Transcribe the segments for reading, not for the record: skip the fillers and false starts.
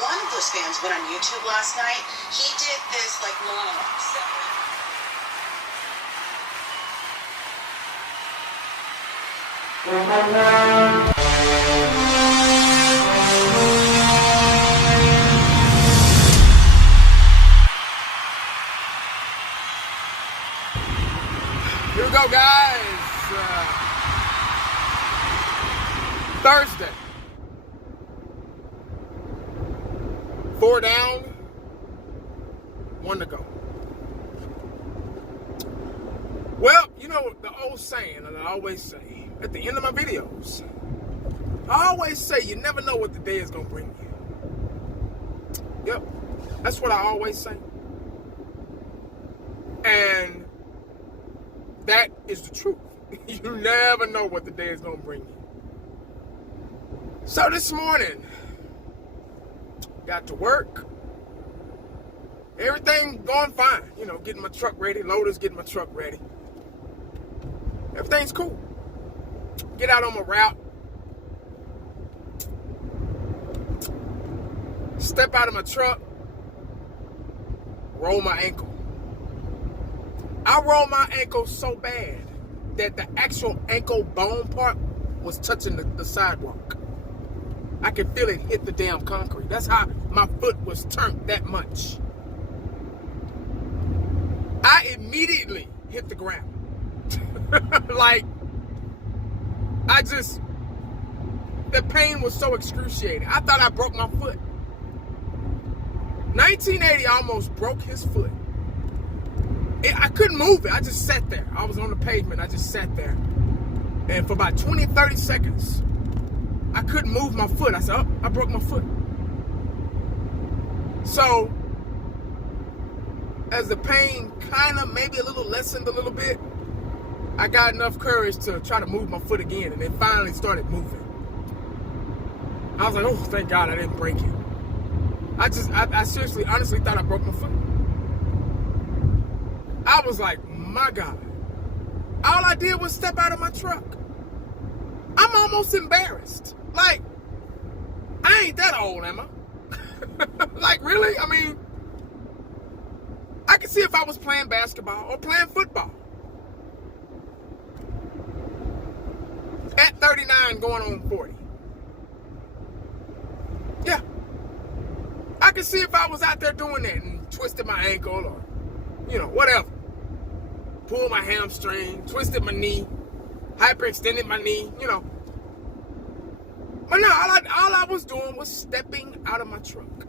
one of those fans went on YouTube last night. He did this like monologue. Here we go, guys. Thursday. 4 down, 1 to go. Well, you know the old saying that I always say at the end of my videos. I always say you never know what the day is going to bring you. Yep, that's what I always say. And that is the truth. You never know what the day is going to bring you. So this morning, got to work. Everything going fine. You know, getting my truck ready. Loader's getting my truck ready. Everything's cool. Get out on my route. Step out of my truck. Roll my ankle. I rolled my ankle so bad that the actual ankle bone part was touching the sidewalk. I could feel it hit the damn concrete. That's how my foot was turned that much. I immediately hit the ground. Like, the pain was so excruciating. I thought I broke my foot. 1980 almost broke his foot. I couldn't move it. I just sat there. I was on the pavement. I just sat there. And for about 20, 30 seconds, I couldn't move my foot. I said, oh, I broke my foot. So, as the pain kind of maybe a little lessened a little bit, I got enough courage to try to move my foot again, and it finally started moving. I was like, oh, thank God I didn't break it. I seriously, honestly thought I broke my foot. I was like, my God. All I did was step out of my truck. I'm almost embarrassed. Like, I ain't that old, am I? Like, really? I mean, I could see if I was playing basketball or playing football. At 39, going on 40. Yeah. I could see if I was out there doing that and twisted my ankle or, you know, whatever. Pulled my hamstring, twisted my knee, hyperextended my knee, you know. But no, all I was doing was stepping out of my truck.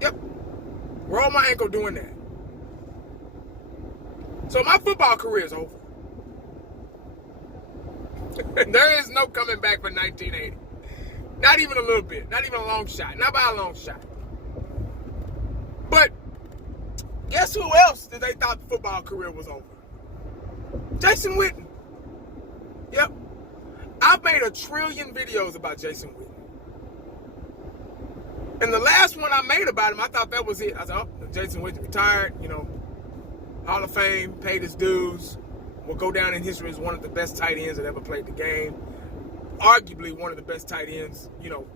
Yep. Rolled my ankle doing that. So my football career is over. There is no coming back for 1980. Not even a little bit. Not even a long shot. Not by a long shot. But guess who else did they thought the football career was over? Jason Witten. Yep. I've made 1 trillion videos about Jason Witten. And the last one I made about him, I thought that was it. I said, oh, Jason Witten retired, you know, Hall of Fame, paid his dues, will go down in history as one of the best tight ends that ever played the game. Arguably one of the best tight ends, you know,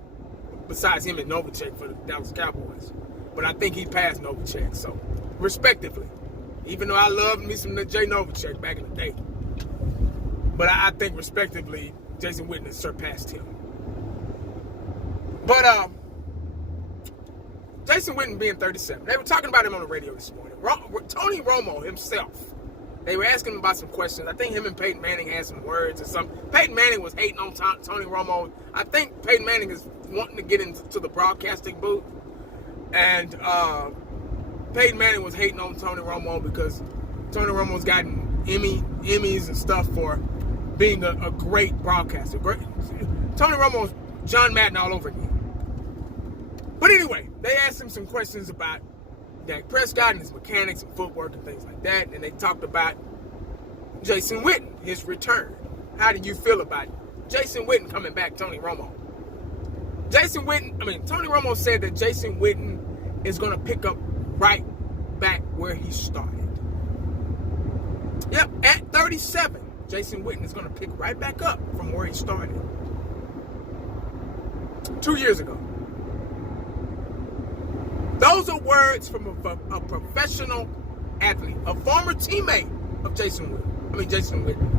besides him and Novacek for the Dallas Cowboys. But I think he passed Novacek, so respectively. Even though I loved me some Jay Novacek back in the day. But I think respectively, Jason Witten has surpassed him. But Jason Witten being 37. They were talking about him on the radio this morning. Tony Romo himself. They were asking him about some questions. I think him and Peyton Manning had some words or something. Peyton Manning was hating on Tony Romo. I think Peyton Manning is wanting to get into the broadcasting booth. And Peyton Manning was hating on Tony Romo because Tony Romo's gotten Emmys and stuff for being a great broadcaster. Tony Romo's John Madden all over again. But anyway, they asked him some questions about Dak Prescott and his mechanics and footwork and things like that. And they talked about Jason Witten, his return. How do you feel about Jason Witten coming back, Tony Romo? Tony Romo said that Jason Witten is going to pick up right back where he started. Yep, at 37, Jason Witten is going to pick right back up from where he started 2 years ago. Those are words from a professional athlete, a former teammate of Jason Witten.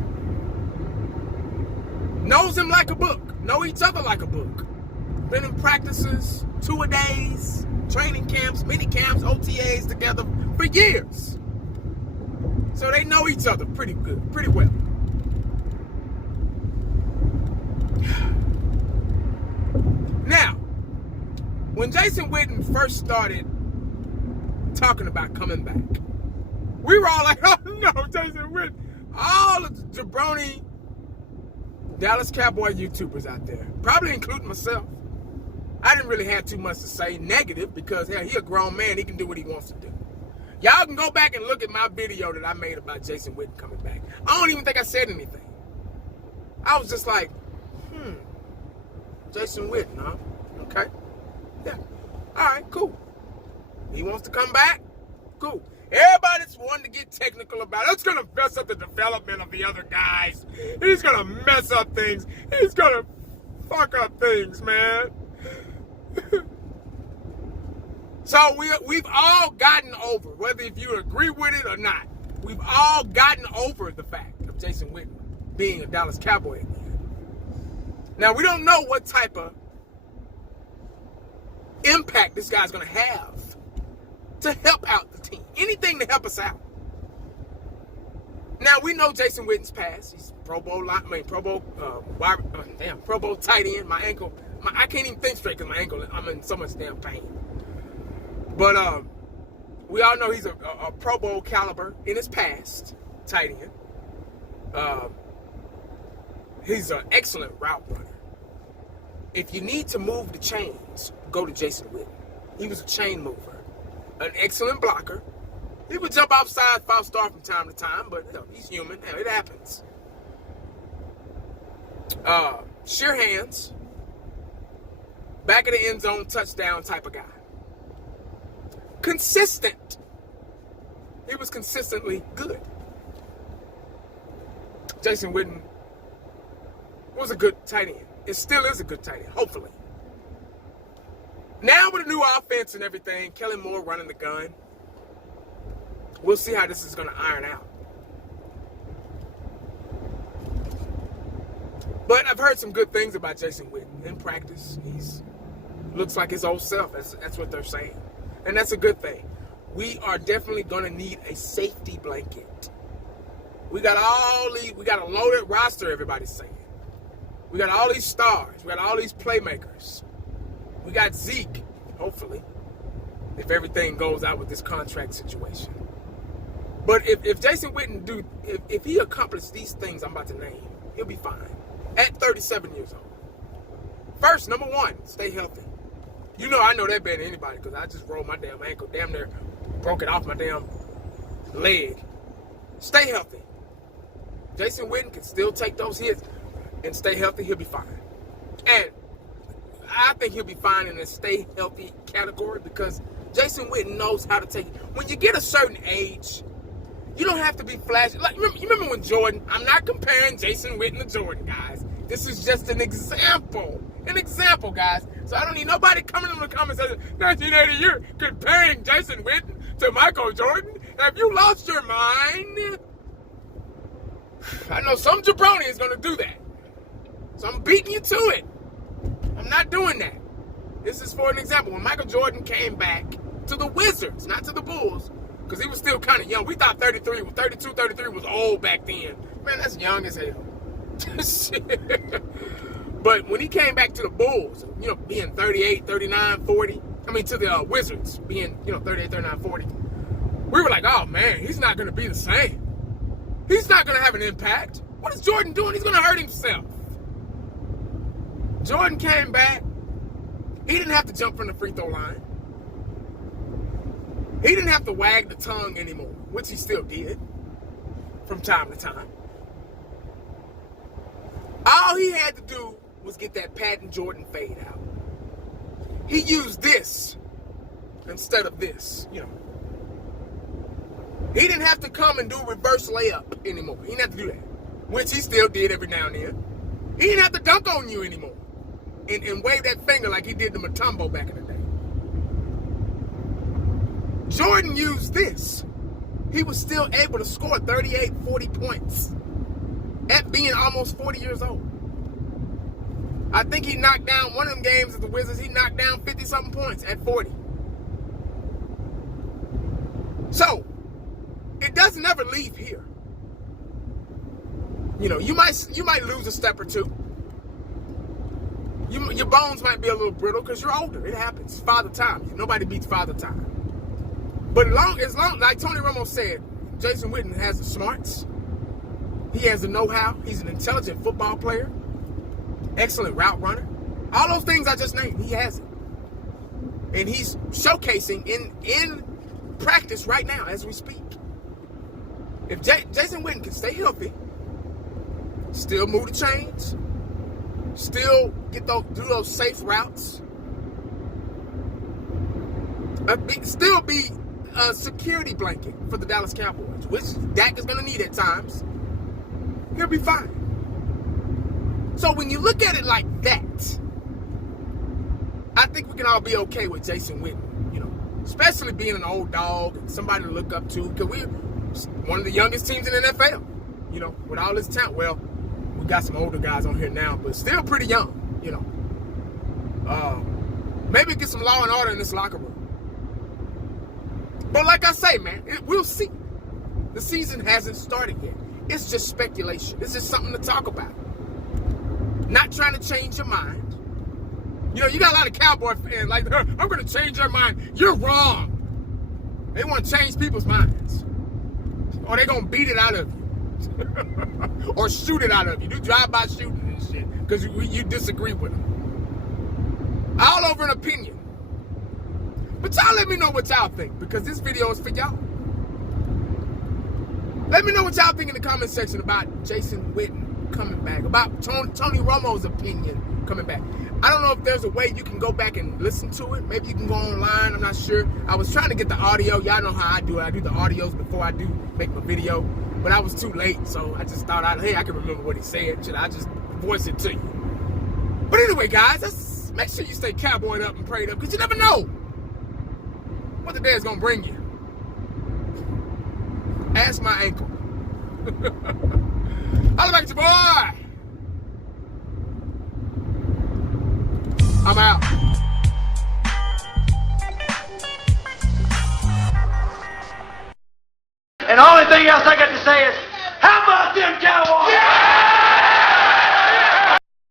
Knows him like a book. Know each other like a book. Been in practices, 2-a-days, training camps, mini camps, OTAs together for years. So they know each other pretty good, pretty well. Now, when Jason Witten first started talking about coming back, we were all like, oh no, Jason Witten. All of the jabroni Dallas Cowboy YouTubers out there, probably including myself. I didn't really have too much to say negative because, hell, he a grown man. He can do what he wants to do. Y'all can go back and look at my video that I made about Jason Witten coming back. I don't even think I said anything. I was just like, Jason Witten, huh? Okay. Yeah. All right, cool. He wants to come back? Cool. Everybody's wanting to get technical about it. It's going to mess up the development of the other guys. He's going to mess up things. He's going to fuck up things, man. So we've all gotten over, whether if you agree with it or not, we've all gotten over the fact of Jason Witten being a Dallas Cowboy again. Now, we don't know what type of impact this guy's going to have to help out the team. Anything to help us out. Now, we know Jason Witten's past. He's Pro Bowl tight end. My ankle, I can't even think straight because my ankle, I'm in so much damn pain. But we all know he's a Pro Bowl caliber in his past, tight end. He's an excellent route runner. If you need to move the chains, go to Jason Witten. He was a chain mover. An excellent blocker. He would jump outside false start from time to time, but he's human. Hell, it happens. Sure hands. Back of the end zone touchdown type of guy. Consistent. He was consistently good. Jason Witten was a good tight end. It still is a good tight end, hopefully. Now with a new offense and everything, Kellen Moore running the gun, we'll see how this is going to iron out. But I've heard some good things about Jason Witten in practice. He's looks like his old self. That's what they're saying. And that's a good thing. We are definitely going to need a safety blanket. We got a loaded roster, everybody's saying. We got all these stars. We got all these playmakers. We got Zeke, hopefully, if everything goes out with this contract situation. But if Jason Witten if he accomplishes these things I'm about to name, he'll be fine. At 37 years old. First, number one, stay healthy. You know I know that better than anybody because I just rolled my damn ankle, damn near broke it off my damn leg. Stay healthy. Jason Witten can still take those hits and stay healthy, he'll be fine. And I think he'll be fine in the stay healthy category because Jason Witten knows how to take it. When you get a certain age, you don't have to be flashy. Like, you remember when Jordan, I'm not comparing Jason Witten to Jordan, guys. This is just an example. An example, guys. So I don't need nobody coming in the comments saying, 1980, you're comparing Jason Witten to Michael Jordan? Have you lost your mind? I know some jabroni is going to do that. So I'm beating you to it. I'm not doing that. This is for an example. When Michael Jordan came back to the Wizards, not to the Bulls, because he was still kind of young. We thought 33 was old back then. Man, that's young as hell. But when he came back to the Bulls, being 38, 39, 40, to the Wizards, being, 38, 39, 40, we were like, oh, man, he's not going to be the same. He's not going to have an impact. What is Jordan doing? He's going to hurt himself. Jordan came back. He didn't have to jump from the free throw line. He didn't have to wag the tongue anymore, which he still did from time to time. All he had to do was get that Patton Jordan fade out. He used this instead of this, He didn't have to come and do a reverse layup anymore. He didn't have to do that, which he still did every now and then. He didn't have to dunk on you anymore and wave that finger like he did to Mutombo back in the day. Jordan used this. He was still able to score 38, 40 points at being almost 40 years old. I think he knocked down one of them games at the Wizards. He knocked down 50-something points at 40. So, it doesn't ever leave here. You know, you might lose a step or two. Your bones might be a little brittle because you're older. It happens. Father time. Nobody beats Father time. But as long, like Tony Romo said, Jason Witten has the smarts. He has the know-how. He's an intelligent football player. Excellent route runner. All those things I just named, he has it. And he's showcasing in practice right now as we speak. If Jason Witten can stay healthy, still move the chains, still do those safe routes, still be a security blanket for the Dallas Cowboys, which Dak is going to need at times, he'll be fine. So when you look at it like that, I think we can all be okay with Jason Witten, you know, especially being an old dog and somebody to look up to, because we're one of the youngest teams in the NFL, you know, with all this talent. Well, we got some older guys on here now, but still pretty young, you know. Maybe get some law and order in this locker room. But like I say, man, we'll see. The season hasn't started yet. It's just speculation. It's just something to talk about. Not trying to change your mind. You know, you got a lot of Cowboy fans like, I'm going to change your mind. You're wrong. They want to change people's minds. Or they're going to beat it out of you. Or shoot it out of you. Do drive-by shooting and shit because you disagree with them. All over an opinion. But y'all let me know what y'all think, because this video is for y'all. Let me know what y'all think in the comment section about Jason Witten coming back, about Tony Romo's opinion coming back. I don't know if there's a way you can go back and listen to it. Maybe you can go online. I'm not sure. I was trying to get the audio. Y'all know how I do it. I do the audios before I do make my video. But I was too late, so I just thought, hey, I can remember what he said. Should I just voice it to you? But anyway, guys, make sure you stay cowboyed up and prayed up, because you never know what the day is going to bring you. Ask my ankle. Holla back at your boy. I'm out. And the only thing else I got to say is, how about them Cowboys? Yeah!